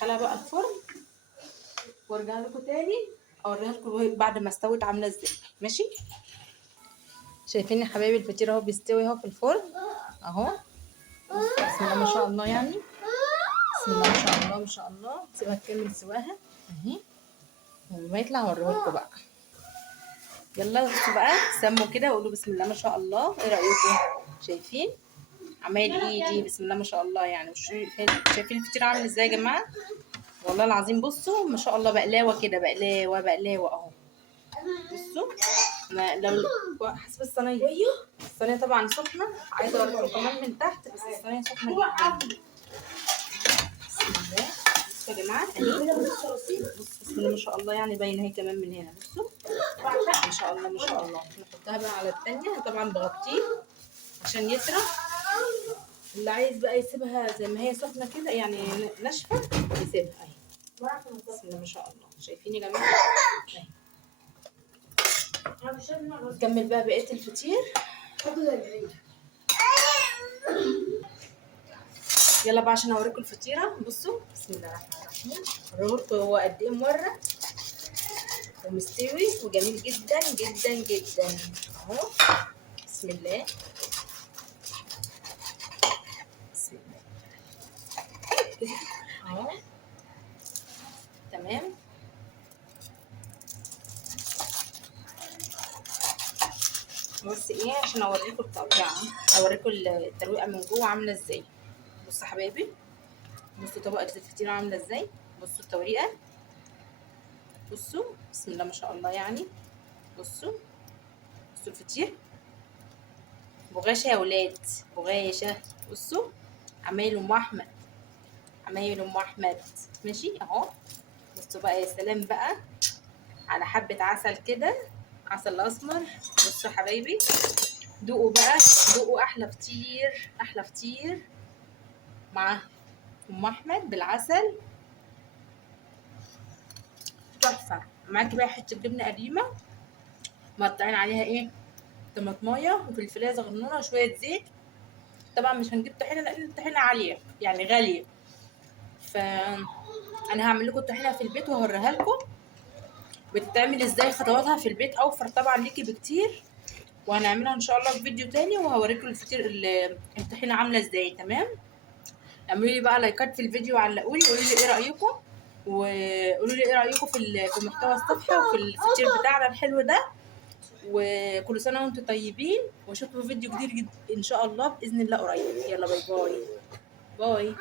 هدخلها بقى الفرن وارجع لكم تاني اوريها لكم بعد ما استوت عامله ازاي. ماشي. شايفين يا حبايبي الفطير اهو بيستوي اهو في الفرن اهو. بسم الله ما شاء الله يعني. بسم الله ما شاء الله ما شاء الله. سيبها تكمل سواها اهي ولما يطلع هوريه لكم بقى. يلا بصوا بقى سموا كده وقولوا بسم الله ما شاء الله. ايه رايكم؟ شايفين عمال ايدي بسم الله ما شاء الله يعني. شايفين الفطير عامل ازاي يا جماعه؟ والله العظيم بصوا ما شاء الله بقلاوه كده بقلاوه بقلاوه اهو. بصوا لو حسب الصينيه. الصينيه طبعا سخنه. عايزه اوريكم كمان من تحت بس الصينيه سخنه جدا. بسم الله. بصوا يا جماعه اهي. بصوا بسم الله ما شاء الله يعني باينه اهي كمان من هنا. بصوا ما شاء الله ما شاء الله. نحطها بقى على الثانيه طبعا بغطيه عشان يسرح. اللي عايز بقى يسيبها زي ما هي سخنه كده يعني ناشفه يسيبها اهي. بسم الله ما شاء الله. شايفين يا جماعه اهي. نكمل بقى بقيه الفطير. يلا بقى عشان اوريكم الفطيره. بصوا بسم الله الرحمن الرحيم. اوريكم هو قد ايه مورق ومستوي وجميل جدا جدا جدا اهو. بسم الله بسم الله اهو. تمام. بس ايه عشان اوريكم التقطيعه اوريكم الترويقه من جوه عامله ازاي. بصوا يا حبايبي بصوا طبقه الفطيره عامله ازاي. بصوا التوريقه. بصوا بسم الله ما شاء الله يعني. بصوا الفطير بغاشة يا ولاد بغاشة. بصوا عمايل ام احمد عمايل ام احمد. ماشي اهو. بصوا بقى يا سلام بقى على حبة عسل كده عسل اسمر. بصوا يا حبايبي دوقوا بقى دوقوا احلى فطير احلى فطير مع ام احمد بالعسل. تحفة. معاكي بقى حتة جبنة قديمة مقطعين عليها ايه طماطمايه وفلفلايه صغنونه وشويه زيت. طبعا مش هنجيب طحينه لان الطحينه عاليه يعني غاليه. انا هعمل لكم الطحينه في البيت وهوريها لكم بتتعمل ازاي. خطواتها في البيت اوفر طبعا ليكي بكتير. وهنعملها ان شاء الله في فيديو تاني وهوريكم الطحينه عامله ازاي. تمام. اعملوا لي بقى لايكات في الفيديو وعلقوا لي قولوا لي ايه رايكم. وقولوا لي ايه رايكم في محتوى الصفحه وفي الفطير بتاعنا الحلو ده. وكل سنه وانتم طيبين واشوفكم في فيديو جديد ان شاء الله باذن الله قريب. يلا باي باي باي.